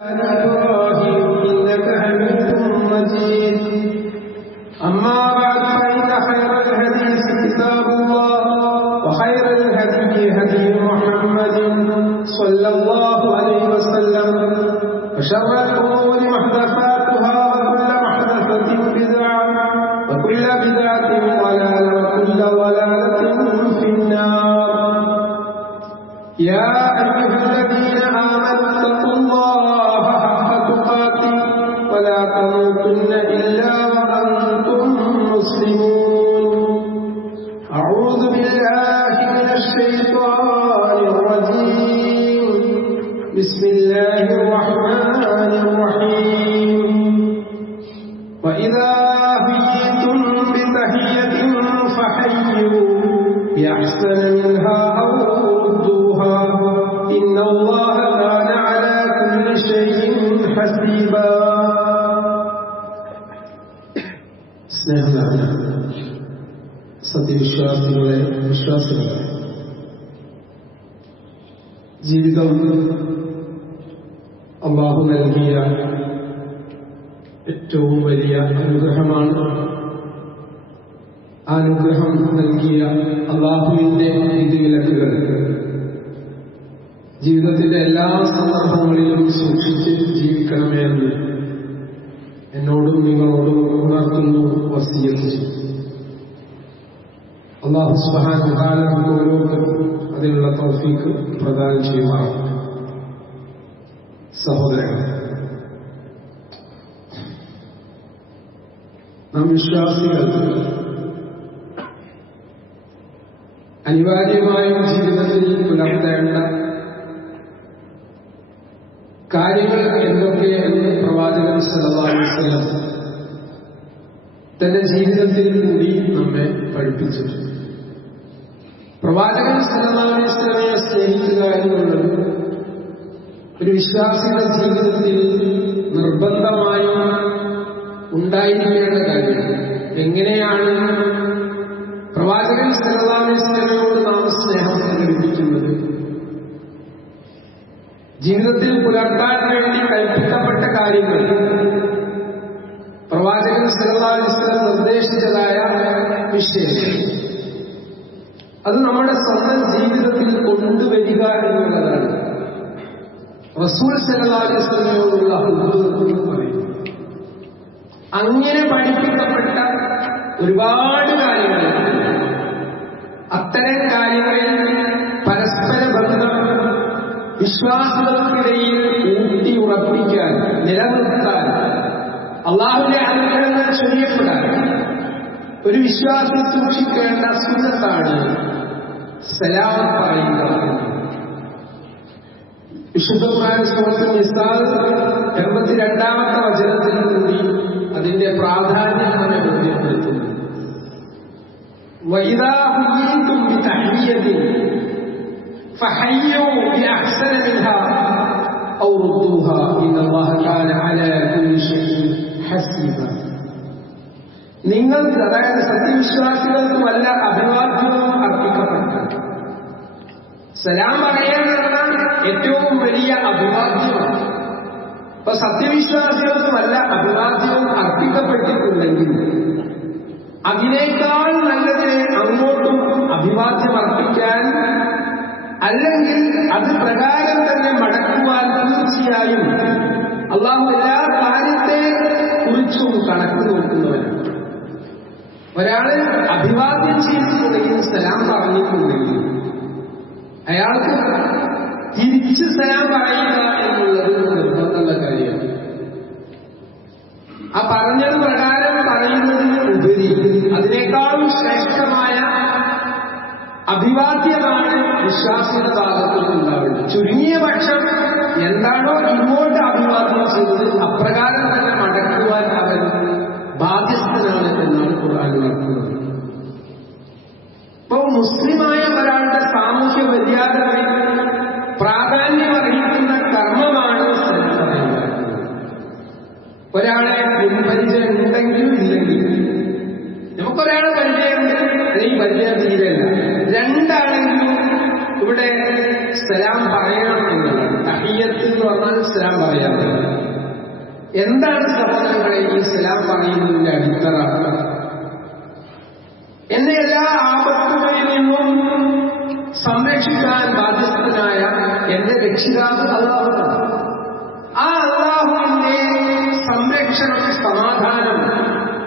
إبراهيم إنك حميد مجيد أما بعد فإن خير الحديث كتاب الله وخير الهدي هدي محمد صلى الله عليه وسلم وشر الأمور محدثاتها وكل محدثة بدعة وكل بدعة ضلالة وكل ضلالة في النار. يا أيها الذين آمنوا اتقوا الله حق تقاته ولا تموتن إلا وأنتم مسلمون. أعوذ بالله من الشيطان الرجيم. بسم الله الرحمن الرحيم. وإذا حييتم بتحية فحيوا بأحسن منها أو ردوها إن الله كان على كل شيء حسيبا. സ്നേഹം സത്യവിശ്വാസികളെ വിശ്വാസികളെ, ജീവിതം അല്ലാഹു നൽകിയ ഏറ്റവും വലിയ അനുഗ്രഹമാണ്. ആ അനുഗ്രഹം നൽകിയ അല്ലാഹുവിന്റെ വിധിവിലക്കുകൾ ജീവിതത്തിന്റെ എല്ലാ സന്ദർഭങ്ങളിലും സൂക്ഷിച്ച് ജീവിക്കണമേ എന്ന് എന്നോടും നിങ്ങളോടും ഉണർത്തുന്നു, വസിയത്ത് ചെയ്യും. അല്ലാഹു സുബ്ഹാനഹു വ തആല നമുക്ക് ഓരോരുത്തർക്കും അതിനുള്ള തൗഫീഖ് പ്രദാനം ചെയ്യുമാറാകട്ടെ. സഹോദരങ്ങളെ, നാം വിശ്വാസികൾ അനിവാര്യമായും ജീവിതത്തിൽ പുലർത്തേണ്ട കാര്യങ്ങൾ എന്തൊക്കെയെന്ന് പ്രവാചകൻ സല്ലല്ലാഹു അലൈഹി വസല്ലം തന്റെ ജീവിതത്തിൽ കൂടി നമ്മെ പഠിപ്പിച്ചിട്ടുണ്ട്. പ്രവാചകൻ സല്ലല്ലാഹു അലൈഹി വസല്ലമയെ സ്നേഹിക്കുക എന്നുള്ളത് ഒരു വിശ്വാസിയുടെ ജീവിതത്തിൽ നിർബന്ധമായും ഉണ്ടായിരിക്കേണ്ട കാര്യമാണ്. എങ്ങനെയാണ് പ്രവാചകൻ സല്ലല്ലാഹു അലൈഹി വസല്ലമയോട് നാം സ്നേഹം പ്രകടിപ്പിക്കുന്നത്? ജീവിതത്തിൽ പുലർത്താൻ വേണ്ടി കൽപ്പിക്കപ്പെട്ട കാര്യങ്ങൾ, പ്രവാചകൻ സല്ലല്ലാഹു അലൈഹി വസല്ലം നിർദ്ദേശിച്ചതായ വിഷയങ്ങൾ, അത് നമ്മുടെ സ്വന്തം ജീവിതത്തിൽ കൊണ്ടുവരിക എന്നുള്ളതാണ് റസൂൽ സല്ലല്ലാഹു അലൈഹി വസല്ലമയോടുള്ള ഹുബ്ബ് എന്ന് പറയുന്നത്. അങ്ങനെ പഠിപ്പിക്കപ്പെട്ട ഒരുപാട് കാര്യങ്ങൾ, അത്തരം കാര്യങ്ങളിൽ പരസ്പര ബന്ധം വിശ്വാസികൾക്കിടയിൽ ഊട്ടി ഉറപ്പിക്കാൻ, നിലനിർത്താൻ, അല്ലാഹുവിന്റെ അനുഗ്രഹങ്ങൾ ചൊരിയപ്പെടാൻ ഒരു വിശ്വാസി സൂക്ഷിക്കേണ്ട സുന്നത്താണ് സലാം പറയുക. വിശുദ്ധ ഖുർആൻ സൂറത്തുൽ നിസാ 82-ാമത്തെ വചനത്തിൽ കൂടി അതിന്റെ പ്രാധാന്യം നമ്മെ ബോധ്യപ്പെടുത്തുന്നു. വഇദാ ഹുയ്യിതും ബിതഹ്യിയത്തിൻ ഫഹയ്യൂ ബിഅഹ്സന മിൻഹാ ഔ റുദ്ദൂഹാ ഇന്നല്ലാഹ കാന അലാ കുല്ലി ഷൈഇൻ ഹസീബ. നിങ്ങൾക്ക്, അതായത് സത്യവിശ്വാസികൾക്ക് വല്ല അഭിവാദ്യവും അർപ്പിക്കപ്പെട്ടു. സലാം പറയാനുള്ള ഏറ്റവും വലിയ അഭിവാദ്യമാണ്. അപ്പൊ സത്യവിശ്വാസികൾക്ക് വല്ല അഭിവാദ്യവും അർപ്പിക്കപ്പെട്ടിട്ടുണ്ടെങ്കിൽ അതിനേക്കാൾ നല്ലതിനെ അങ്ങോട്ടും അഭിവാദ്യം അർപ്പിക്കാൻ, അല്ലെങ്കിൽ അത് പ്രകാരം തന്നെ മടക്കുവാൻ തീർച്ചയായും അല്ലാഹു എല്ലാ കാര്യത്തെ കുറിച്ചും കണക്ക് നോക്കുന്നവരാണ്. ഒരാള് അഭിവാദ്യം ചെയ്തിട്ടുണ്ടെങ്കിൽ, സലാം പറഞ്ഞിട്ടുണ്ടെങ്കിൽ, അയാൾക്ക് തിരിച്ച് സലാം പറയുക എന്നുള്ളത് നിർബന്ധമുള്ള കാര്യമാണ്. ആ പറഞ്ഞത് പ്രകാരം പറയുന്നതിന് ഉപരി അതിനേക്കാളും ശ്രേഷ്ഠമായ അഭിവാദ്യമാണ് വിശ്വാസിയുടെ ഭാഗത്ത് ഉണ്ടാവേണ്ടത്. ചുരുങ്ങിയ പക്ഷം എന്താണോ ഇങ്ങോട്ട് അഭിവാദ്യം ചെയ്തത് അപ്രകാരം തന്നെ മടക്കുവാൻ അവൻ ബാധ്യസ്ഥനാണ് എന്നാണ് ഖുർആൻ നടക്കുന്നത്. ഇപ്പൊ മുസ്ലിമായ ഒരാളുടെ സാമൂഹ്യ മര്യാദകളിൽ പ്രാധാന്യം അർഹിക്കുന്ന കർമ്മമാണ് സലാം പറയുന്നത്. ഒരാളെ മുൻപരിചയം ഉണ്ടെങ്കിലും ഇല്ലെങ്കിലും, നമുക്കൊരാളെ പരിചയമുണ്ട്, അല്ലെങ്കിൽ പരിചയം തീരല്ല, രണ്ടാണെങ്കിലും ഇവിടെ സലാം പറയണം എന്നുള്ളതാണ്. തഹിയ്യത്ത് എന്ന് പറഞ്ഞാൽ സലാം പറയാറ്. എന്താണ് സഹോദരങ്ങളെ ഈ സലാം പറയുന്നതിന്റെ അടിത്തറ? എന്നെ എല്ലാ ആപത്തുകളിൽ നിന്നും സംരക്ഷിക്കാൻ ബാധ്യസ്ഥനായ എന്റെ രക്ഷിതാവ് അല്ലാഹുവാണ്. ആ അല്ലാഹുവിന്റെ സംരക്ഷണം, സമാധാനം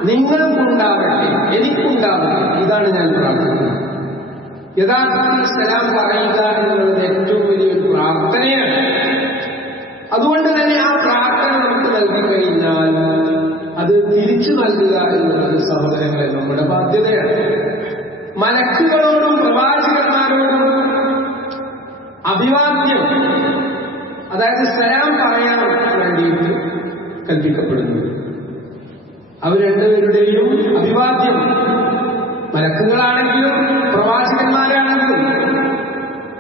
നിങ്ങൾക്കുണ്ടാവട്ടെ, എനിക്കുണ്ടാവട്ടെ. ഇതാണ് ഞാൻ പ്രാർത്ഥിക്കുന്നത്. യഥാർത്ഥത്തിൽ സലാം പറയുക എന്നുള്ളത് ഏറ്റവും വലിയൊരു പ്രാർത്ഥനയാണ്. അതുകൊണ്ട് തന്നെ ആ പ്രാർത്ഥന നമുക്ക് നൽകി കഴിഞ്ഞാൽ അത് തിരിച്ചു നൽകുക എന്നുള്ളത് സഹോദരങ്ങളെ നമ്മുടെ ബാധ്യതയാണ്. മലക്കുകളോടും പ്രവാചകന്മാരോടും അഭിവാദ്യം, അതായത് സലാം പറയാൻ വേണ്ടിയിട്ട് കൽപ്പിക്കപ്പെടുന്നു. അവർ രണ്ടുപേരുടെയും അഭിവാദ്യം, മലക്കുകളാണെങ്കിലും പ്രവാചകന്മാരാണെങ്കിലും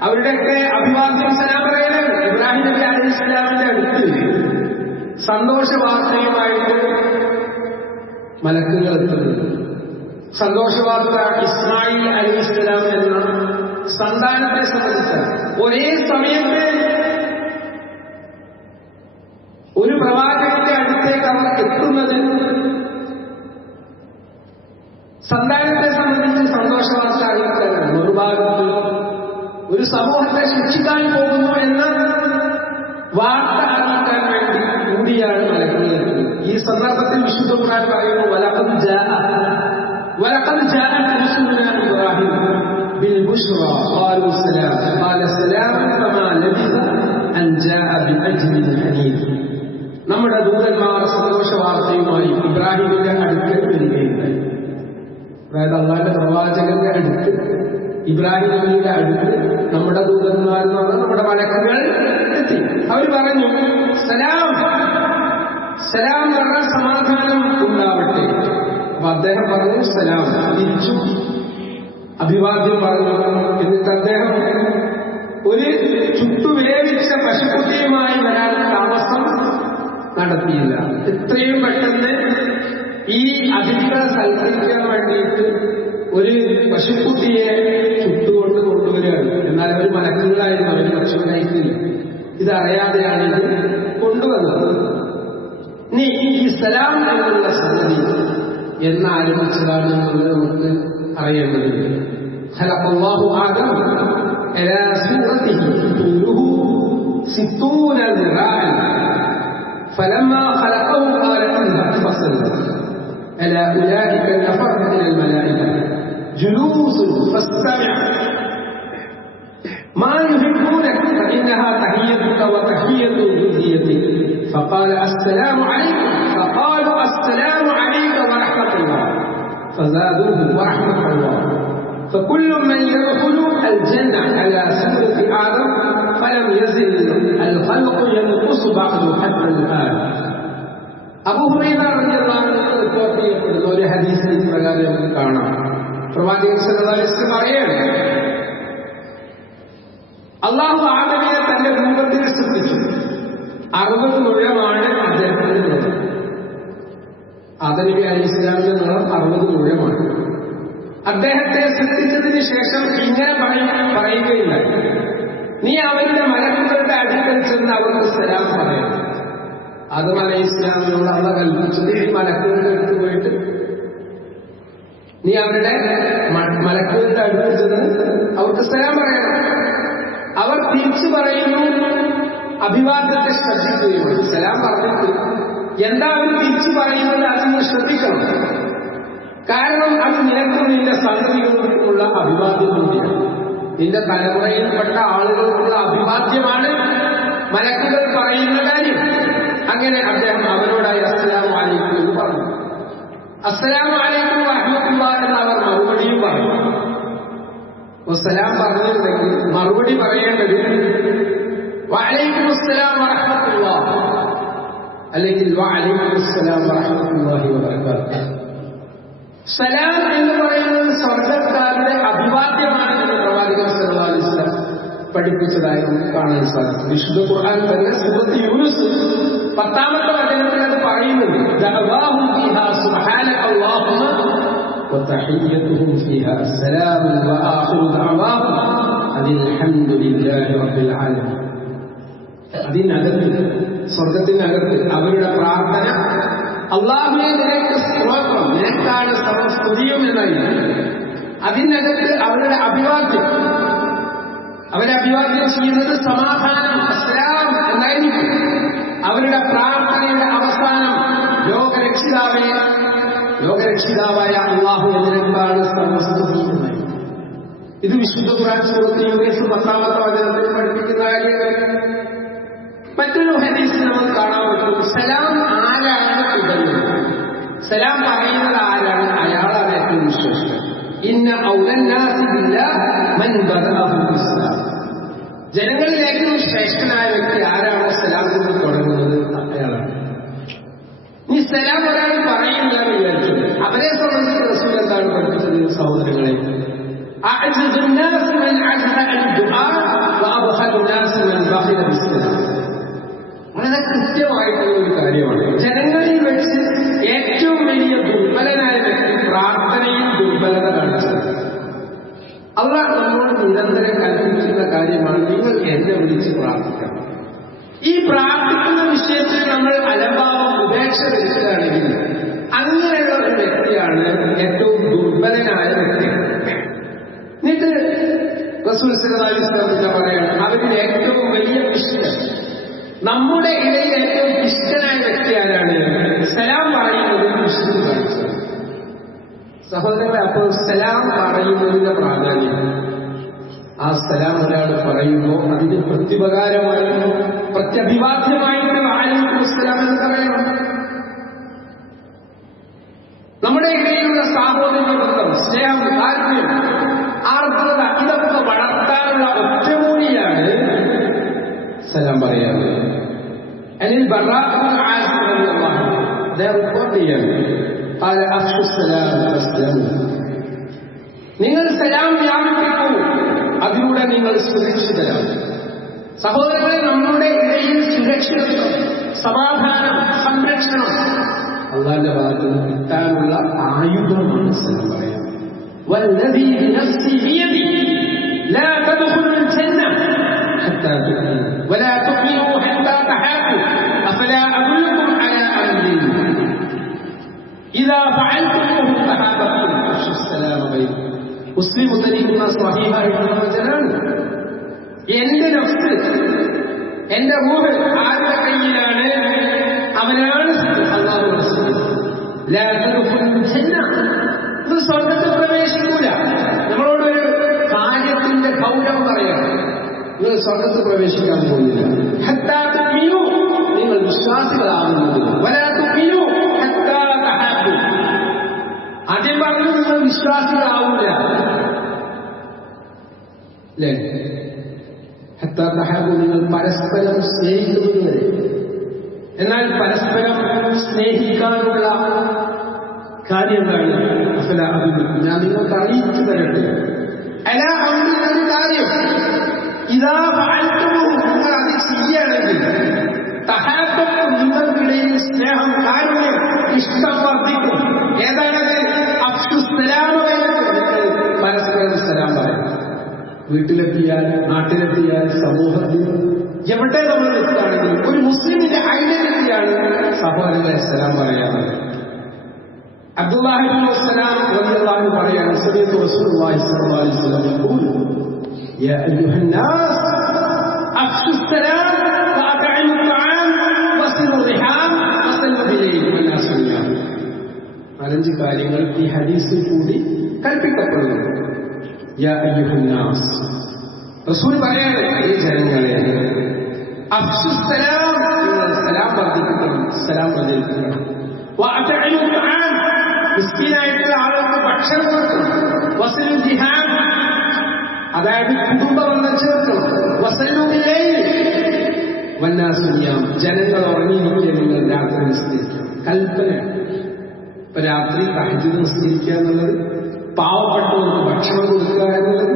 അവരുടെയൊക്കെ അഭിവാദ്യം സലാം പറയലാണ്. ഇബ്രാഹിം നബി അലൈഹിസ്സലാമിന്റെ അടുത്ത് സന്തോഷ വാർത്തയുമായിട്ട് മലക്കുകൾ എത്തുന്നത്. സന്തോഷവാർത്ത ഇസ്മായിൽ അലൈഹിസ്സലാം എന്ന സന്താനത്തെ സംബന്ധിച്ച ഒരേ സമയത്ത് ഒരു പ്രവാചകന്റെ അടുത്തേക്ക് അവർ എത്തുന്നത് സന്താനത്തെ സംബന്ധിച്ച് സന്തോഷവാർത്ത അറിയിക്കാനാണ്. ഒരു ഭാഗത്ത് ഒരു സമൂഹത്തെ ശിക്ഷിക്കാൻ പോകുന്നു എന്ന വാർത്ത അറിയിക്കാൻ വേണ്ടി കൂടിയാണ് മലക്കുകൾ എത്തുന്നത്. ഈ സന്ദർഭത്തിൽ വിശുദ്ധ ഖുർആൻ പറയുന്നു, വലഖദ് ജാഅ റസൂലുനാ ഇബ്രാഹിം ബിൽബുശ്റാ ഖാലൂ സലാം ഖാല സലാമുൻ ഫമാ ലബിസ അൻ ജാഅ ബിഅജ്ലിൻ ഹനീഫ്. നമ്മുടെ ദൂതന്മാർ സന്തോഷ വാർത്തയുമായി ഇബ്രാഹിമിന്റെ അടുക്കൽ വരികയുണ്ടായി. അതായത് അള്ളാഹുവിന്റെ പ്രവാചകന്റെ അടുത്ത്, ഇബ്രാഹിം നബിയുടെ അടുത്ത് നമ്മുടെ ദൂതന്മാർ എന്ന് പറഞ്ഞാൽ നമ്മുടെ മലക്കുകൾ എത്തി. അവർ പറഞ്ഞു സലാം, സലാം പറഞ്ഞ സമാധാനം ഉണ്ടാവട്ടെ. അപ്പൊ അദ്ദേഹം പറഞ്ഞു സലാം, തിരിച്ചു അഭിവാദ്യം പറഞ്ഞു. എന്നിട്ട് അദ്ദേഹം ഒരു ചുട്ടുവേവിച്ച പശുക്കുട്ടിയുമായി വരാൻ താമസം നടത്തിയില്ല. എത്രയും പെട്ടെന്ന് ഈ അതിഥികളെ സൽക്കരിക്കാൻ വേണ്ടിയിട്ട് ഒരു പശുക്കുട്ടിയെ ചുട്ടുകൊണ്ട് കൊണ്ടുവരികയാണ്. എന്നാൽ അവർ മലക്കുകളായിരുന്നു, അവർ ഭക്ഷണം കഴിക്കില്ല. ഇതറിയാതെയാണ് ഇത് കൊണ്ടുവന്നത്. ഇനി ഈ സലാം എന്നുള്ള സംഗതി എന്നാരംഭിച്ചതാണ് എന്നുള്ളത് നമുക്ക് അറിയേണ്ടതുണ്ട്. ഖലഖല്ലാഹു ആദം അലാ സൂറത്തിഹി തുലുഹു 60 ذراعا فلما خلقه قال اذهب فصل ألا أولئك النفر من الملائكة جلوس فاستمع ما يحبونك فإنها تحيتك وتحية ذريتك فقال السلام عليكم فقالوا السلام عليك ورحمة الله فزادوه ورحمة الله فكل من يدخل الجنة على سورة آدم فلم يزل الخلق ينقص بعض حتى الآن. അബൂ ഹുറൈറ റളിയല്ലാഹു അൻഹു റിപ്പോർട്ട് ചെയ്യപ്പെടുന്ന ഒരു ഹദീസിൽ പ്രകാരം നമുക്ക് കാണാം. പ്രവാചകൻ സല്ലല്ലാഹു അലൈഹി വസല്ലം പറയുകയാണ്, അല്ലാഹു ആദമിനെ തന്റെ രൂപത്തിൽ സൃഷ്ടിച്ചു. 60 മുഴമാണ് അദ്ദേഹത്തിന്റെ നീളം. ആദം നബി അലൈഹിസ്സലാമിന്റെ നീളം 60 മുഴമാണ്. അദ്ദേഹത്തെ സൃഷ്ടിച്ചതിന് ശേഷം ഇങ്ങനെ പറയുകയില്ല, നീ അവരുടെ മലക്കുകളുടെ അടുക്കൽ ചെന്ന് അവർക്ക് സലാം പറയണം. ആദം അലൈഹിസ്സലാമിനോട് അള്ളാഹു കൽപ്പിച്ചത് ഈ മലക്കുകളുടെ അടുത്ത് പോയിട്ട് നീ അവരുടെ മലക്കുകളുടെ അടുത്ത് ചെന്ന് അവർക്ക് സലാം പറയണം. അവർ തിരിച്ചു പറയുന്നു, അഭിവാദ്യത്തെ ശ്രദ്ധിക്കുകയുമാണ്. സലാം പറഞ്ഞിട്ട് എന്താ അവർ തിരിച്ചു പറയുന്നത് അതിന് ശ്രദ്ധിക്കണം. കാരണം അത് നിനക്കും നിന്റെ സന്തതികൾക്കുമുള്ള അഭിവാദ്യം കൂടിയാണ്. നിന്റെ തലമുറയിൽപ്പെട്ട ആളുകൾക്കുള്ള അഭിവാദ്യമാണ് മലക്കുകൾ പറയുന്ന കാര്യം. അങ്ങനെ അദ്ദേഹം അവരോടായി അസ്സലാമു അലൈക്കും എന്ന് പറഞ്ഞു. അസ്സലാമു അലൈക്കും വറഹ്മത്തുള്ളാഹി എന്ന് അവർ മറുപടിയും പറഞ്ഞു. സലാം പറഞ്ഞിരുന്നെങ്കിൽ മറുപടി പറയേണ്ടത് വഅലൈക്കും അസ്സലാം വറഹ്മത്തുള്ളാഹി അല്ലെങ്കിൽ വഅലൈക്കും അസ്സലാം വറഹ്മത്തുള്ളാഹി വബറകാതുഹു. സലാം എന്ന് പറയുന്നത് സ്വർഗ്ഗക്കാരുടെ അഭിവാദ്യമാണ് എന്ന് പ്രവാചകൻ സല്ലല്ലാഹു അലൈഹി വസല്ലം പഠിപ്പിച്ചതായി നമുക്ക് കാണാൻ സാധിക്കും. വിശുദ്ധ ഖുർആൻ തന്നെ സൂറത്ത് യൂനുസ് 10-ാമത്തെ വചനത്തിൽ അത് പറയുന്നുണ്ട്. ദഅവാഹും ഫീഹാ സുബ്ഹാനക അല്ലാഹുമ്മ വതഹിയ്യതുഹും ഫീഹാ സലാമുൻ വആഖിറു ദഅവാഹും അൽഹംദുലില്ലാഹി റബ്ബിൽ ആലമീൻ. അതിനകത്ത്, സ്വർഗത്തിനകത്ത് അവരുടെ പ്രാർത്ഥന അല്ലാഹുവേ നിനക്ക് സ്തോത്രം, നിനക്കാണ് സർവസ്തുതിയും എന്നായിരുന്നു. അതിനകത്ത് അവരുടെ അഭിവാദ്യം, അവരെ അഭിവാദ്യം ചെയ്യുന്നത് സമാധാനം, അസ്സലാം എന്നായിരിക്കും. അവരുടെ പ്രാർത്ഥനയുടെ അവസാനം ലോകരക്ഷിതാവായ അല്ലാഹു നിനക്കാണ് സർവസ്തുതി എന്നായിരിക്കും. ഇത് വിശുദ്ധ ഖുർആൻ സൂറത്ത് യൂനൂസ് 10-ാമത്തെ വചനത്തിൽ പഠിപ്പിക്കുന്ന കാര്യങ്ങൾ. മറ്റൊരു ഹദീസിൽ നമ്മൾ കാണാൻ പറ്റും, സലാം ആരാണ് തുടങ്ങുന്നത്, സലാം പറയുന്നത് ആരാണ്, അയാളാണ് ഏറ്റവും വിശ്വസ്തൻ. ഇന്ന ഔലന്നാസി ബില്ലാഹി മൻ ബദഅഹു ബിസ്സലാം. ജനങ്ങളിൽ ഏറ്റവും ശ്രേഷ്ഠനായ വ്യക്തി ആരാണോ സലാം കൊണ്ട് തുടങ്ങുന്നത്, അയാളാണ്. ഈ സലാം ഒരാൾ പറയുന്നതാണ് വിചാരിച്ചത്. അവരെ സംബന്ധിച്ച് റസൂൽ എന്താണ് പഠിപ്പിച്ചത്? സഹോദരങ്ങളെ, അഅ്ജദു الناس من عجز عن الدعاء وأبخل الناس من بخل بالسلام. വളരെ കൃത്യമായിട്ടുള്ള ഒരു കാര്യമാണ്. ജനങ്ങളിൽ വെച്ച് ഏറ്റവും വലിയ ദുർബലനായ വ്യക്തി പ്രാർത്ഥനയിൽ ദുർബലത കാണിച്ചത്. അല്ലാഹു നമ്മോട് നിരന്തരം കൽപ്പിക്കുന്ന കാര്യമാണ്, നിങ്ങൾ എന്നെ വിളിച്ച് പ്രാർത്ഥിക്കണം. ഈ പ്രാർത്ഥിക്കുന്ന വിഷയത്തിൽ നമ്മൾ അലംഭാവം ഉപേക്ഷ വരുത്തുകയാണെങ്കിൽ അങ്ങനെയുള്ള ഒരു വ്യക്തിയാണ് ഏറ്റവും ദുർബലനായ വ്യക്തി. എന്നിട്ട് റസൂൽ സല്ലല്ലാഹു അലൈഹി വസല്ലം പറയാണ്, അവരിൽ ഏറ്റവും വലിയ പിശുക്കൻ, നമ്മുടെ ഇടയിൽ ഏറ്റവും പിശുക്കനായ വ്യക്തി ആരാണ്? സലാം പറയുന്നത് പിശുക്ക് കാണിച്ചത്. സഹോദരങ്ങളെ, അപ്പോൾ സലാം പറയുന്നതിന്റെ പ്രാധാന്യം, ആ സലാം ഒരാൾ പറയുമ്പോൾ അതിന് പ്രത്യുപകാരമായി, പ്രത്യഭിവാദ്യമായിട്ട് വഅലൈക്കും അസ്സലാം എന്ന് പറയണം. നമ്മുടെ ഇടയിലുള്ള സാഹോദര്യ ബന്ധം, സ്നേഹം, താല്പര്യം, ആർദ്രത, ഇതൊക്കെ വളർത്താനുള്ള ഒറ്റമൂലിയാണ് സലാം പറയാറ്. അതിൽ നിങ്ങൾ സലാം വ്യാപിപ്പിക്കൂ, അതിലൂടെ നിങ്ങൾ സുരക്ഷിതരാണ്. സഹോദരങ്ങളെ, നമ്മുടെ ഇടയിൽ സുരക്ഷിതത്വം, സമാധാനം, സംരക്ഷണം അല്ലാഹുവിന്റെ ഭാഗത്ത് നിന്ന് കിട്ടാനുള്ള ആയുധമാണ് സലാം പറയാം. വല്ലദീ നഫ്സി ബിയദിഹി ലാ തദ്ഖുലുൽ ജന്ന ഹത്താ തു'മിനൂ വലാ തു'മിനൂ ഹത്താ തഹാബൂ അഫലാ അദുല്ലുകും അലാ അംരിൻ ഇദാ ഫഅൽതുമൂഹു തഹാബത്തും അഫ്ശുസ്സലാമ ബൈനക്കും. മുസ്ലിം ഉദ്ധരിക്കുന്ന സ്വഹീഹായിട്ടുള്ള വചനമാണ്. എന്റെ നഫ്സ്, എന്റെ റൂഹ് ആരുടെ കയ്യിലാണ്? അവനാണ് അല്ലാഹു റസൂൽ. ലാ തദ്ഖുലുൽ ജന്ന, നിങ്ങൾ സ്വർഗ്ഗത്തിൽ പ്രവേശിക്കൂല. നമ്മളോടൊരു കാര്യത്തിന്റെ ഗൗരവം പറയാം, നിങ്ങൾ സ്വർഗ്ഗത്തിൽ പ്രവേശിക്കാൻ പോകുന്നില്ല. ഹത്താ തു'മിനൂ, നിങ്ങൾ വിശ്വാസികളാകുന്നത്. വലാ തു'മിനൂ ഹത്താ തഹാബൂ, ആദ്യം പറഞ്ഞു നിങ്ങൾ വിശ്വാസികളാവൂല അല്ലേ? ഹത്താ തഹാബൂ, നിങ്ങൾ പരസ്പരം സ്നേഹിക്കുന്നതുവരെ. എന്നാൽ പരസ്പരം സ്നേഹിക്കാനുള്ള കാര്യം എന്താണ്? അഫലാ അദുല്ലുക്കും, ഞാൻ നിങ്ങൾക്ക് അറിയിച്ചു തരട്ടെ. അലാ അംരിൻ, ഒരു കാര്യം. ഇദാ ഫഅൽതുമൂഹു, നിങ്ങൾ അത് ചെയ്യുകയാണെങ്കിൽ തഹാബത്തും, നിങ്ങൾക്കിടയിൽ സ്നേഹം, കാരുണ്യം, ഇഷ്ടം വർദ്ധിക്കും. ഏതാണത്? അഫ്ശുസ്സലാമ ബൈനക്കും, നിങ്ങൾ പരസ്പരം സലാം പറയും. വീട്ടിലെത്തിയാൽ, നാട്ടിലെത്തിയാൽ, സമൂഹത്തിൽ എവിടെ നമ്മൾ എത്തുകയാണെങ്കിലും ഒരു മുസ്ലിമിന്റെ ഐഡന്റിറ്റിയാണ് സഹോദരങ്ങളെ സലാം പറയാറുള്ളത്. അബ്ദുല്ലാഹി ഇബ്നു സലാം റളിയല്ലാഹു അൻഹു പറയാണ്, സല്ലല്ലാഹു അലൈഹി വസല്ലം യഖൂൽ യാ അയ്യുഹന്നാസ് അഫ്ശു സലാം വഅത്ഇമു ത്വആം വസിലു റിഹാം വസല്ലു ബിലൈഹി വന്നാസു നിയാം. 5 കാര്യങ്ങൾ ഈ ഹദീസിൽ കൂടി കൽപ്പിക്കപ്പെടുന്നു. യാ അയ്യുഹന്നാസ്, റസൂൽ പറയാണ്, ഈ ജനങ്ങളെ, അഫ്ശു സലാം, നിങ്ങൾ സലാം വർദ്ധിപ്പിക്കണം, സലാം പ്രചരിപ്പിക്കണം. വഅത്ഇമു ത്വആം, മിസ്കീനായിട്ടുള്ള ആളുകൾക്ക് ഭക്ഷണം കൊടുക്കണം. വസിലു റിഹാം, അതായത് കുടുംബബന്ധം ചേർക്കണം. വസല്ലു ബിലൈഹി വന്നാസു നിയാം, ജനങ്ങൾ ഉറങ്ങിയിരിക്കുക, നിങ്ങൾ രാത്രി നിസ്കരിക്കണം. കൽപ്പനയാണ്. ഇപ്പൊ രാത്രി തഹജ്ജുദ് നിസ്കരിക്കുക എന്നുള്ളത്, പാവപ്പെട്ടവർക്ക് ഭക്ഷണം കൊടുക്കുക എന്നുള്ളത്,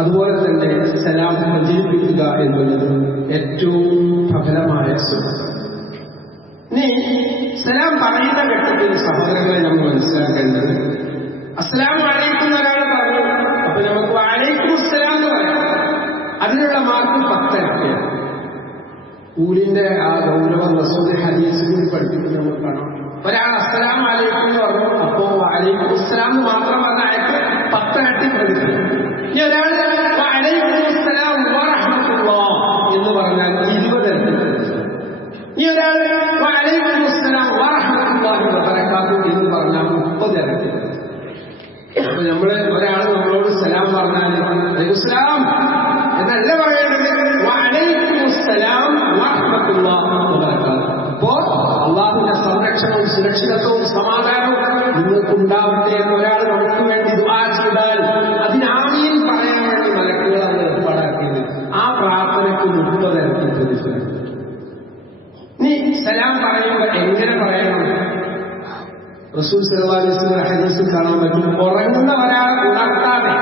അതുപോലെ തന്നെ സലാം പ്രചരിപ്പിക്കുക എന്നുള്ളത് ഏറ്റവും പ്രബലമായ സുന്നത്ത്. ഇനി സലാം പറയുന്ന ഘട്ടത്തിൽ സഹോദരങ്ങളെ നമ്മൾ മനസ്സിലാക്കേണ്ടത്, അസ്സലാമു അലൈക്കും ഒരാൾ പറഞ്ഞു, അപ്പൊ നമുക്ക് വഅലൈക്കും അസ്സലാം എന്ന് പറയാം. അതിനുള്ള മാർക്ക് 10 ഇരട്ടിയാണ്. ദുഖൂലിന്റെ ആ ഗൗരവം റസൂൽ ഹദീസിൽ പഠിപ്പിക്കുന്നത് നമുക്ക് കാണാം. ഒരാൾ അസ്സലാമു അലൈക്കും എന്ന് പറഞ്ഞു, അപ്പോ വഅലൈക്കും അസ്സലാം മാത്രം പറഞ്ഞ അയാൾക്ക് 10 ഇരട്ടി പ്രതിഫലം. ഇനി ഒരാൾ വഅലൈക്കും അസ്സലാം വറഹ്മത്തുള്ളാഹി എന്ന് പറഞ്ഞാൽ 20 ഇരട്ടി പ്രതിഫലം. ഇനി ഒരാൾ വഅലൈക്കും അസ്സലാം വറഹ്മത്തുള്ളാഹി വബറകാതുഹു എന്ന് പറഞ്ഞാൽ 30 ഇരട്ടി പ്രതിഫലം. അപ്പൊ ഒരാൾ നമ്മളോട് സലാം പറഞ്ഞാൽ അലൈക്കുസ്സലാം എന്നല്ല പറയേണ്ടത്, വഅലൈക്കുമുസ്സലാം വറഹ്മത്തുള്ളാഹി വബറകാതുഹു. അപ്പോ അള്ളാഹുവിന്റെ സംരക്ഷണവും സുരക്ഷിതത്വവും സമാധാനവും നിങ്ങൾക്കുണ്ടാവട്ടെ എന്ന് ഒരാൾ നമുക്ക് വേണ്ടി ദുആ ചെയ്താൽ അതിനാമീൻ പറയാൻ വേണ്ടി മലക്കുകൾ അത് ഏർപ്പാടാക്കിയത്. ആ പ്രാർത്ഥനയ്ക്ക് 30 ഇരട്ടി പ്രതിഫലം. നീ സലാം പറയുമ്പോൾ എങ്ങനെ പറയണം? റസൂൽ സല്ലല്ലാഹു അലൈഹി വസല്ലം ഹദീസിൽ കാണാൻ പറ്റും, ഉറങ്ങുന്ന ഒരാൾ ഉണർത്താതെ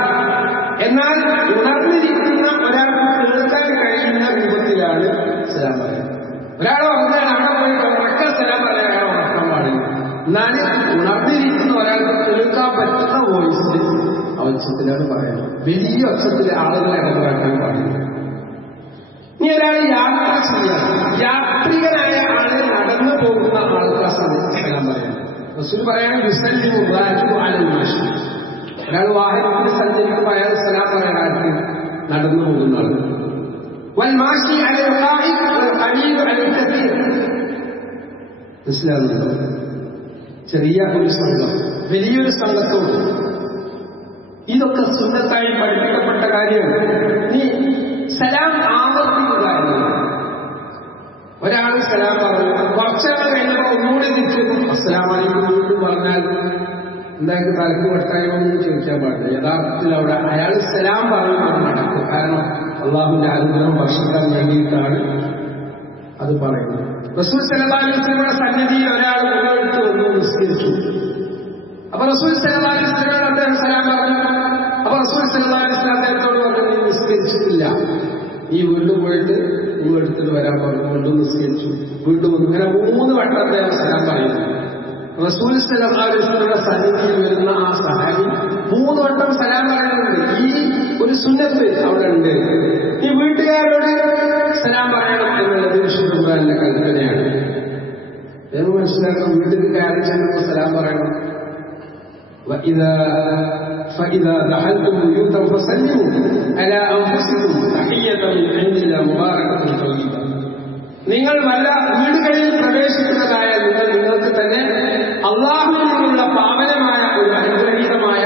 എന്നാൽ ഉണർന്നിരിക്കുന്ന ഒരാൾക്ക് കേൾക്കാൻ കഴിയുന്ന രൂപത്തിലാണ് സലാം പറയുന്നത്. ഒരാൾ ഉറങ്ങാൻ അവിടെ പോയി ഉറക്ക സലാം പറയാൻ അയാൾ ഉറക്കാൻ പാടില്ല. എന്നാൽ ഉണർന്നിരിക്കുന്ന ഒരാൾക്ക് കേൾക്കാൻ പറ്റുന്ന വോയിസിൽ ഒച്ചത്തിലാണ് പറയുന്നത്. വലിയ ഒച്ചത്തിൽ ആളുകളെ ഇടപെടാൻ പാടില്ല. ഇനി ഒരാൾ യാത്ര ചെയ്യാൻ യാത്രികനായ ആള് നടന്നു പോകുന്ന ആൾക്ക് ആ സമയത്ത് സലാം പറയാം. റസൂൽ പറയാണ് യുസല്ലിമു റാകിബു അലൽ മാശി. ഒരാൾ വാഹനത്തിൽ സഞ്ചരിക്കുമ്പോൾ അയാൾ സലാം പറയാൻ ആൾക്ക് നടന്നു പോകുന്ന ആൾ. വൽ മാശി അലൽ ഖാഇദ് വൽ ഖലീൽ അലൽ കസീർ. മനസ്സിലാകുന്നുണ്ടോ? ചെറിയ ഒരു സംഘം വലിയൊരു സംഘത്തോട് ഇതൊക്കെ സുന്നത്തായി പഠിപ്പിക്കപ്പെട്ട കാര്യമാണ്. നീ സലാം ആവർത്തിക്കുക എന്നുള്ളത്. ഒരാൾ സലാം പറഞ്ഞു, കുറച്ചാൾ കഴിഞ്ഞപ്പോൾ ഒന്നുകൂടി നിൽക്കുന്നു, അസ്സലാമു അലൈക്കും വീണ്ടും പറഞ്ഞാൽ എന്തായാലും തലക്ക് വെട്ടായ്മൊന്നും ചോദിക്കാൻ പാടില്ല. യഥാർത്ഥത്തിൽ അവിടെ അയാൾ സലാം പറയുന്നത് നടക്കും. കാരണം അള്ളാഹുവിന്റെ അനുഗ്രഹം വർഷിക്കാൻ വേണ്ടിയിട്ടാണ് അത് പറയുന്നത്. റസൂൽ സല്ലല്ലാഹു അലൈഹി വസല്ലമയുടെ സന്നിധിയിൽ ഒരാൾ മുഖമെടുത്ത് വന്നു നിസ്കരിച്ചു. അപ്പൊ റസൂൽ സല്ലല്ലാഹു അലൈഹി വസല്ലമയോട് അദ്ദേഹം സലാം പറഞ്ഞു. അപ്പൊ റസൂൽ സല്ലല്ലാഹു അലൈഹി വസല്ലം അദ്ദേഹത്തോട് പറഞ്ഞു, നീ നിസ്കരിച്ചിട്ടില്ല, നീ വീണ്ടും പോയിട്ട് നീ എടുത്തിട്ട് വരാൻ പറഞ്ഞു. വീണ്ടും നിസ്കരിച്ചു, വീണ്ടും ഇങ്ങനെ 3 വട്ടം അദ്ദേഹം സലാം പറയുന്നു. റസൂൽ സല്ലല്ലാഹു അലൈഹി വസല്ലമയുടെ സന്നിധിയിൽ വരുന്ന ആ സഹാബി 3 വട്ടം സലാം പറയുന്നുണ്ട്. ഈ ഒരു സുന്നത്ത് അവിടെ ഉണ്ട്. ഈ വീട്ടുകാരോട് സലാം പറയണം എന്നുള്ളത് വിശുദ്ധ ഖുർആനിലെ കൽപ്പനയാണ്. എന്ന് മനസ്സിലാക്കണം. വീട്ടിൽ കയറി ചെല്ലുമ്പോൾ സലാം പറയണം. فإذا دخلتم بيوتا فسلموا على أنفسكم تحية من عند الله مباركة طيبة. നിങ്ങൾ വല്ല വീടുകളിൽ പ്രവേശിക്കുന്നതായാൽ നിങ്ങൾക്ക് തന്നെ അള്ളാഹുവിൽ നിന്നുള്ള പാവനമായ ഒരു അനുഗ്രഹീതമായ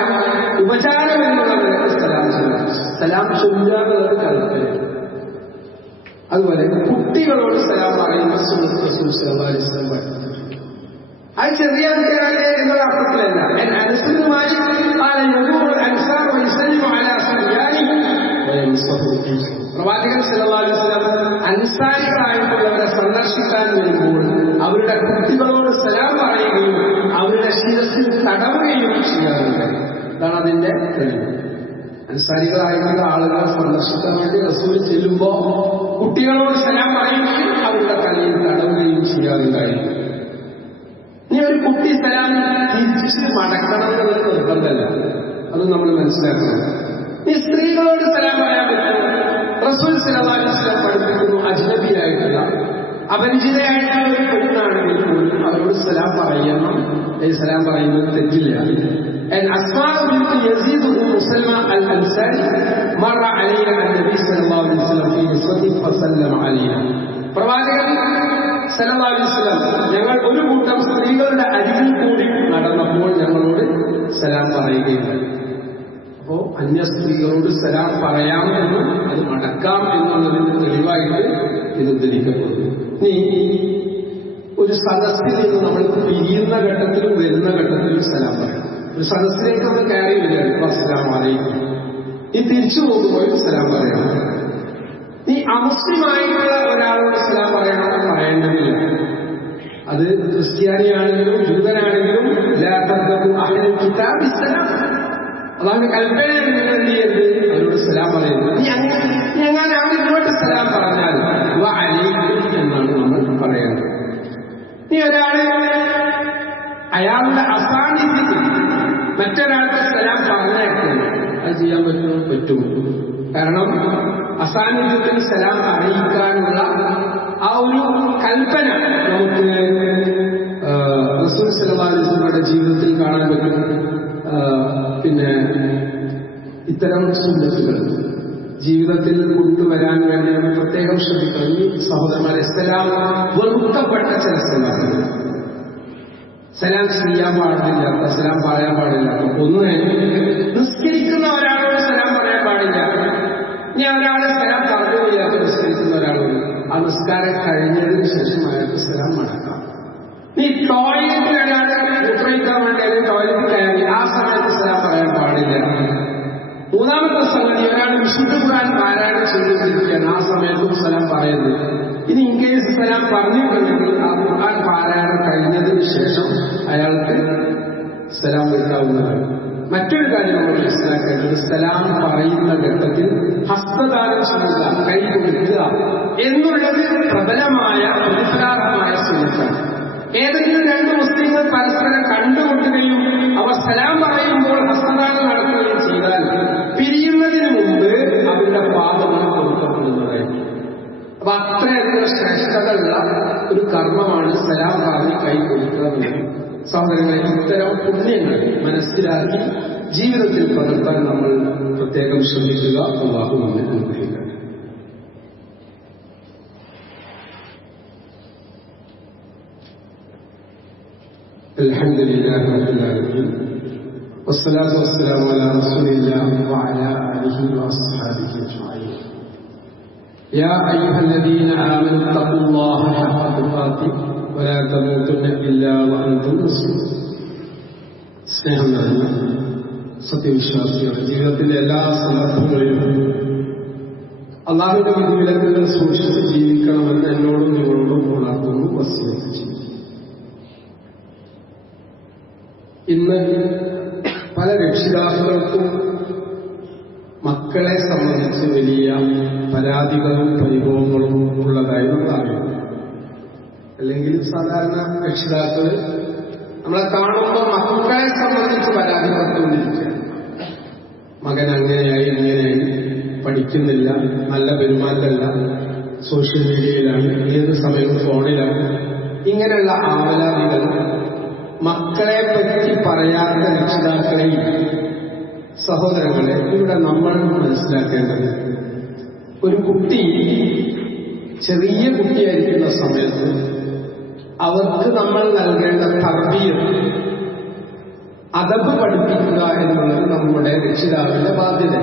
ഉപചാരം എന്നുള്ള സലാം ചൊല്ലുക കൽപ്പന. അതുപോലെ കുട്ടികളോട് സലാം പറയുന്ന സുന്നത്ത് റസൂൽ സല്ലല്ലാഹു അലൈഹി വസല്ലം പഠിപ്പിച്ചു. അത് ചെറിയ കുട്ടികളെ എന്നുള്ള അർത്ഥത്തിലല്ല. അനുസൃതമായി പ്രവാചകൻ സല്ലല്ലാഹു അലൈഹി വസല്ലം അൻസാരികളായിട്ടുള്ളവരെ സന്ദർശിക്കാൻ വരുമ്പോൾ അവരുടെ കുട്ടികളോട് സലാം പറയുകയും അവരുടെ ശിരസിൽ തടവുകയും ചെയ്യാറുണ്ട്. ഇതാണ് അതിന്റെ തെളിവ്. അൻസാരികളായിട്ടുള്ള ആളുകളെ സന്ദർശിക്കാൻ വേണ്ടി റസൂൽ ചെല്ലുമ്പോൾ കുട്ടികളോട് സലാം പറയുകയും അവരുടെ തലയിൽ തടവുകയും ചെയ്യാറുണ്ടായിരുന്നു. ഇനി ഒരു കുട്ടി സലാം തിരിച്ച് മടക്കണം എന്നുള്ളത് നിർബന്ധമല്ല. അത് നമ്മൾ മനസ്സിലാക്കണം. ഈ സ്ത്രീകളോട് സലാം പറയാൻ പറ്റും. റസൂൽ സല്ലല്ലാഹു അലൈഹി വസല്ലം പഠിപ്പിക്കുന്നു, അജ്നബിയായിട്ടുള്ള അപരിചിതയായിട്ടുള്ള ഒരു പെണ്ണാണെങ്കിൽ പോലും അവരോട് സലാം പറയണം. സലാം പറയുന്നത് തെറ്റില്ല. أسماء بنت يزيد أم سلمى الأنصاري مر علينا النبي صلى الله عليه وسلم في نسوة فسلم علينا. പ്രവാചകൻ സല്ലല്ലാഹു അലൈഹി വസല്ലം ഞങ്ങൾ ഒരു കൂട്ടം സ്ത്രീകളുടെ അരികിൽ കൂടി നടന്നപ്പോൾ ഞങ്ങളോട് സലാം പറയുകയുണ്ടായി. അപ്പോ അന്യ സ്ത്രീകളോട് സലാം പറയാമെന്നും അത് മടക്കാം എന്നുള്ളതിന്റെ തെളിവായിട്ട് ഇത് ഉദ്ധരിക്കപ്പെടുന്നു. നീ ഒരു സദസ്സിൽ നിന്ന് നമ്മൾ പിരിയുന്ന ഘട്ടത്തിലും വരുന്ന ഘട്ടത്തിലും സലാം പറയണം. ഒരു സദസ്സിലേക്ക് നമ്മൾ കയറി വരികയാണ്, അസ്സലാമു അലൈക്കും. നീ തിരിച്ചു പോകുമ്പോഴും സലാം പറയണം. നീ അമുസ്ലിമായിട്ടുള്ള ഒരാളോട് സലാം പറയണമെന്ന് പറയേണ്ടതില്ല. അത് ക്രിസ്ത്യാനിയാണെങ്കിലും ജൂതനാണെങ്കിലും അതാണ് കൽപ്പനയാണ്. നിങ്ങൾ എന്ത് ചെയ്യരുത്, അവരോട് സലാം പറയുന്നത്. നീ അങ്ങനെ അവർ ഇങ്ങോട്ട് സലാം പറഞ്ഞാൽ എന്നാണ് നമ്മൾ പറയേണ്ടത്. നീ ഒരാള് അയാളുടെ അസാന്നിധ്യത്തിൽ മറ്റൊരാൾക്ക് സലാം പറഞ്ഞേക്കുന്നു, അത് ചെയ്യാൻ പറ്റും. കാരണം അസാന്നിധ്യത്തിൽ സലാം അറിയിക്കാനുള്ള ആ ഒരു കൽപ്പന നമുക്ക് റസൂൽ സല്ലല്ലാഹു അലൈഹി വസല്ലമയുടെ ജീവിതത്തിൽ കാണാൻ പറ്റും. പിന്നെ ഇത്തരം സുന്നത്തുകൾ ജീവിതത്തിൽ കൊണ്ടുവരാൻ വേണ്ടി നമ്മൾ പ്രത്യേകം ശ്രദ്ധിക്കണം. ഈ സഹോദരന്മാരെ, സലാം വെറുക്കപ്പെട്ട ചില സലാമുകൾ, സലാം ചെയ്യാൻ പാടില്ലാത്ത, സലാം പറയാൻ പാടില്ലാത്ത ഒന്ന്, നിസ്കരിക്കുന്ന ഒരാളോട് സലാം പറയാൻ പാടില്ല. ഇനി ഒരാളെ സലാം പറഞ്ഞില്ലാത്ത നിസ്കരിക്കുന്ന ഒരാളോട് ആ നിസ്കാരം കഴിഞ്ഞതിന് ശേഷം അയാൾക്ക് സലാം മടക്കാം. നീ ടോയ്ലറ്റിൽ ഒരാളെ ഉപയോഗിക്കാൻ വേണ്ടി ടോയ്ലറ്റിൽ കയറി ആ സമയത്ത് സലാം പറയാൻ പാടില്ല. മൂന്നാമത്തെ സംഗതി, ഒരാൾ വിശുദ്ധ ഖുർആൻ പാരായണം ചെയ്തുകൊണ്ടിരിക്കുകയാണ്, ആ സമയത്തും സലാം പറയുന്നത്. ഇനി ഇൻ കേസ് സലാം പറഞ്ഞിട്ടുണ്ടെങ്കിൽ ആ ഖുർആൻ പാരായണം കഴിഞ്ഞതിന് ശേഷം അയാൾക്ക് സലാം വയ്ക്കാവുന്നതാണ്. മറ്റൊരു കാര്യം നമ്മൾ മനസ്സിലാക്കേണ്ടത്, സലാം പറയുന്ന ഘട്ടത്തിൽ ഹസ്തദാനം ചെയ്യുക, കൈ കൊടുക്കുക എന്നുള്ളത് പ്രബലമായ പ്രതിഫലാർഹമായ സുന്നത്താണ്. ഏതെങ്കിലും രണ്ട് മുസ്ലിങ്ങൾ പരസ്പരം കണ്ടുമുട്ടുകയും അവർ സലാം പറയുമ്പോൾ ഹസ്തദാനം നടത്തുകയും ചെയ്താൽ പിരിയുന്നതിന് മുമ്പ് അവരുടെ പാപങ്ങൾ കൊടുക്കപ്പെടുന്നതായിരിക്കും. അപ്പൊ അത്രയധികം ശ്രേഷ്ഠതയുള്ള ഒരു കർമ്മമാണ് സലാം പറഞ്ഞ് കൈ കൊടുക്കുക എന്നുള്ളത്. സഹോദരങ്ങളെ, ഇത്തരം പുണ്യങ്ങൾ മനസ്സിലാക്കി ജീവിതത്തിൽ പകർത്താൻ നമ്മൾ പ്രത്യേകം ശ്രമിക്കുക. അല്ലാഹു നമ്മെ അനുഗ്രഹിക്കട്ടെ. അൽഹംദുലില്ലാഹി റബ്ബിൽ ആലമീൻ വസ്സലാത്തു വസ്സലാമു അലാ റസൂലില്ലാഹി വഅലാ ആലിഹി വഅസ്ഹാബിഹി അജ്മഈൻ. യാ അയ്യുഹല്ലദീന ആമനൂ തഖുല്ലാഹ ഹഖ്ക തുഖാതിഹി വലാ തമൂതുന്ന ഇല്ലാ വഅൻതും മുസ്ലിമൂൻ. സ്നേഹം നിറഞ്ഞ സത്യവിശ്വാസികളുടെ ജീവിതത്തിന്റെ എല്ലാ സന്ദർഭങ്ങളിലും അല്ലാഹുവിന്റെ വിധിവിലക്കുകൾ സൂക്ഷിച്ച് ജീവിക്കണമെന്ന് എന്നോടും നിങ്ങളോടും ഉണർത്തുന്നു, വസിയത്ത് ചെയ്യുന്നു. ഇന്ന് പല രക്ഷിതാക്കൾക്കും മക്കളെ സംബന്ധിച്ച് വലിയ പരാതികളും പരിഭവങ്ങളും ഉള്ളതായി നമ്മൾ അറിയാം. അല്ലെങ്കിൽ സാധാരണ രക്ഷിതാക്കൾ നമ്മളെ കാണുമ്പോൾ മക്കളെ സംബന്ധിച്ച് പരാതിപ്പെട്ടുകൊണ്ടിരിക്കുകയാണ്. മകൻ അങ്ങനെയായി ഇങ്ങനെയായി, പഠിക്കുന്നില്ല, നല്ല പെരുമാറ്റമല്ല, സോഷ്യൽ മീഡിയയിലാണ്, ഏത് സമയവും ഫോണിലാണ്. ഇങ്ങനെയുള്ള ആവലാതികൾ മക്കളെ പറ്റി പറയാത്ത രക്ഷിതാക്കളെയും സഹോദരങ്ങളെ, ഇവിടെ നമ്മൾ മനസ്സിലാക്കേണ്ടത്, ഒരു കുട്ടി ചെറിയ കുട്ടിയായിരിക്കുന്ന സമയത്ത് അവർക്ക് നമ്മൾ നൽകേണ്ട തർബീയത്ത്, അദബ് പഠിപ്പിക്കുക എന്നുള്ളത് നമ്മുടെ രക്ഷിതാവിന്റെ ബാധ്യത.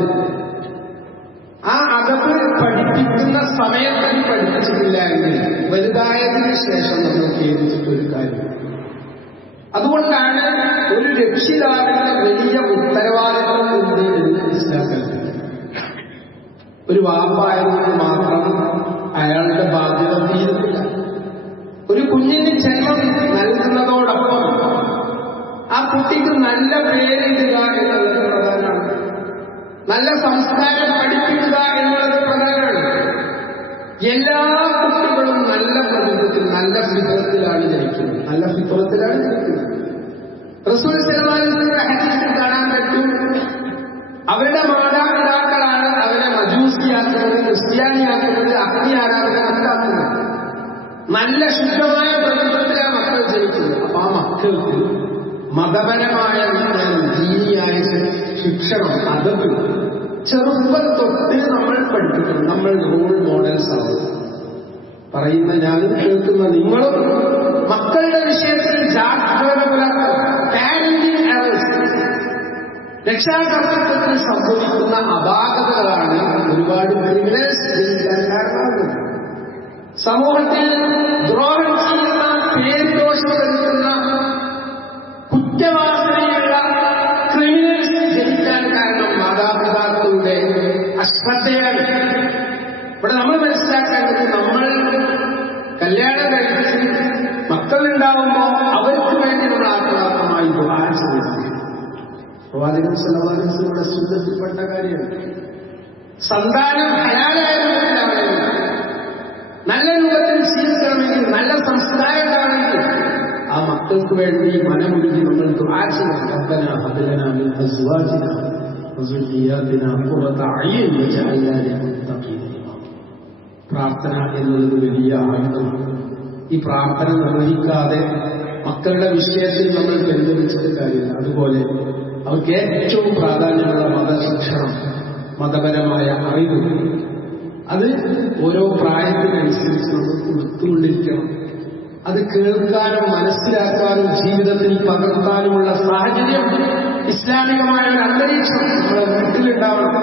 ആ അദബ് പഠിപ്പിക്കുന്ന സമയത്ത് പഠിപ്പിച്ചിട്ടില്ല എങ്കിൽ വലുതായതിനു ശേഷം നമ്മൾ ഖേദിച്ചിട്ടൊരു കാര്യം. അതുകൊണ്ടാണ് ഒരു രക്ഷിതാവിന്റെ വലിയ ഉത്തരവാദിത്വം ഉണ്ട് എന്ന് മനസ്സിലാക്കുന്നത്. ഒരു വാപ്പായതുകൊണ്ട് മാത്രം അയാളുടെ ബാധ്യത തീരുന്നില്ല. ഒരു കുഞ്ഞിന് ജന്മം നൽകുന്നതോടൊപ്പം ആ കുട്ടിക്ക് നല്ല പേരിടുക എന്നുള്ളത് പ്രധാനമാണ്. നല്ല സംസ്കാരം പഠിപ്പിക്കുക എന്നുള്ളത് പ്രധാനമാണ്. എല്ലാ കുട്ടികളും നല്ല പ്രകൃതത്തിൽ, നല്ല ഫിത്രത്തിലാണ് ജനിക്കുന്നത്. നല്ല ഫിത്രത്തിലാണ് ജനിക്കുന്നത്. റസൂൽ സല്ലല്ലാഹു അലൈഹി വസല്ലം ഹദീസിൽ കാണാൻ പറ്റും, അവരുടെ മാതാപിതാക്കളാണ് അവരെ മജൂസിയാക്കുന്നത്, ക്രിസ്ത്യാനിയാക്കുന്നത്, അഗ്നി ആരാധകനാക്കുന്നത്. നല്ല ശുദ്ധമായ പ്രകൃതത്തിലാണ് മക്കൾ ജനിക്കുന്നത്. അപ്പൊ ആ മക്കൾക്ക് മതപരമായ ദീനിയായ ശിക്ഷണം, അദബ് ചെറുപ്പം തൊട്ട് നമ്മൾ പഠിപ്പിക്കണം. നമ്മൾ റോൾ മോഡൽസ് ആവും. പറയുന്ന ഞാനും കേൾക്കുന്ന നിങ്ങളും മക്കളുടെ വിഷയത്തിൽ ജാഗ്രത പുലർത്തണം. പാരന്റിംഗ് എറേഴ്സ്, രക്ഷാകർതൃത്വത്തിൽ സംഭവിക്കുന്ന അപാകതകളാണ് ഒരുപാട് ക്രിമിനൽസ് ജനിക്കാൻ കാരണമാകുന്നത്. സമൂഹത്തിൽ ദ്രോഹം ചെയ്യുന്ന, പേരുദോഷം വരുത്തുന്ന, കുറ്റവാസനയുള്ള ക്രിമിനൽസ് ജനിക്കാൻ കാരണം മാതാപിതാക്കളുടെ അശ്രദ്ധയാണ്. ഇവിടെ നമ്മൾ മനസ്സിലാക്കേണ്ടത്, നമ്മൾ കല്യാണം കഴിച്ച് മക്കളുണ്ടാവുമ്പോൾ അവർക്ക് വേണ്ടി നമ്മൾ ആത്മാർത്ഥമായി ദുആ ചെയ്യണം. പ്രവാചകൻ സല്ലല്ലാഹു അലൈഹി വസല്ലമയുടെ സുന്നത്തിൽപ്പെട്ട കാര്യമാണ്. സന്താനം ഹലാലായ നല്ല രൂപത്തിൽ ജീവിക്കണമെങ്കിൽ, നല്ല സംസ്കാരം ഉണ്ടാവണമെങ്കിൽ ആ മക്കൾക്ക് വേണ്ടി മനമുരുകി നമ്മൾ ദുആ ചെയ്യണം. റബ്ബനാ ഹബ് ലനാ മിൻ അസ്വാജിനാ വസുർരിയ്യാതിനാ ഖുറത അയ്യുൻ വജഅൽനാ ലിൽ മുത്തഖീന ഇമാമ. പ്രാർത്ഥന എന്നുള്ളത് വലിയ ആയുധമാണ്. ഈ പ്രാർത്ഥന നിർവഹിക്കാതെ മക്കളുടെ വിഷയത്തിൽ നമ്മൾ ബന്ധുവെച്ചിട്ട് കാര്യമില്ല. അതുപോലെ അവർക്ക് ഏറ്റവും പ്രാധാന്യമുള്ള മതശിക്ഷണം, മതപരമായ അറിവ്, അത് ഓരോ പ്രായത്തിനനുസരിച്ച് നമ്മൾ കൊടുത്തുകൊണ്ടിരിക്കണം. അത് കേൾക്കാനും മനസ്സിലാക്കാനും ജീവിതത്തിൽ പകർത്താനുമുള്ള സാഹചര്യം, ഇസ്ലാമികമായ ഒരു അന്തരീക്ഷം നമ്മുടെ വീട്ടിലുണ്ടാവണം.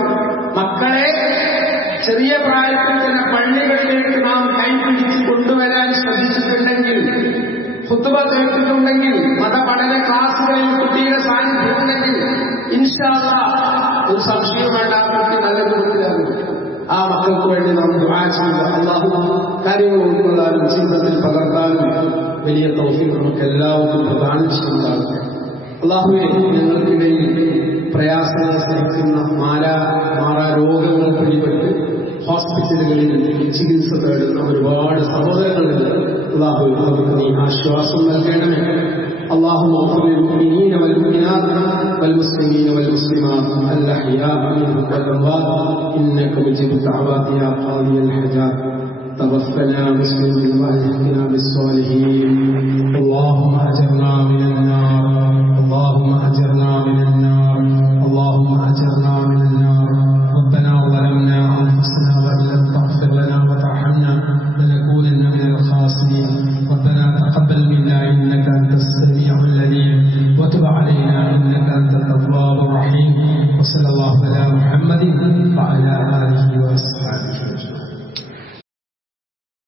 മക്കളെ ചെറിയ പ്രായത്തിൽ തന്നെ പള്ളികളിലേക്ക് നാം കൈപിടിച്ച് കൊണ്ടുവരാൻ ശ്രദ്ധിച്ചിട്ടുണ്ടെങ്കിൽ, ഖുത്ബ കേട്ടിട്ടുണ്ടെങ്കിൽ, മതപഠന ക്ലാസുകളിൽ കുട്ടിയുടെ സാന്നിധ്യം ഉണ്ടെങ്കിൽ, ഇൻഷാ അല്ലാഹ് ഒരു സംശയം വേണ്ട, കുട്ടി നല്ല രൂപത്തിലാകും. ആ മക്കൾക്ക് വേണ്ടി നാം ദുആ ചെയ്യുക. അല്ലാഹു കാര്യങ്ങൾ ഉൾക്കൊള്ളാനും ജീവിതത്തിൽ പകർത്താനും വലിയ തൗഫീഖ് നമുക്ക് എല്ലാവർക്കും പ്രദാനം ചെയ്യുന്നതാകട്ടെ. അല്ലാഹുവേ, ഞങ്ങൾക്കിടയിൽ പ്രയാസങ്ങൾ സഹിക്കുന്ന മാറാ രോഗങ്ങൾ പിടിപെട്ട് ഹോസ്പിറ്റലുകളിൽ ചികിത്സ തേടുന്ന ഒരുപാട് സഹോദരങ്ങളുണ്ട്. അല്ലാഹു അവർക്ക് നീ ആശ്വാസം നൽകണമേ. اللهم اغفر للمؤمنين والمؤمنات والمسلمين والمسلمات الأحياء منهم والأموات إنك مجيب الدعوات يا قاضي الحاجات. توفنا مسلمين وألحقنا بالصالحين. اللهم أجرنا من النار، اللهم أجرنا من النار.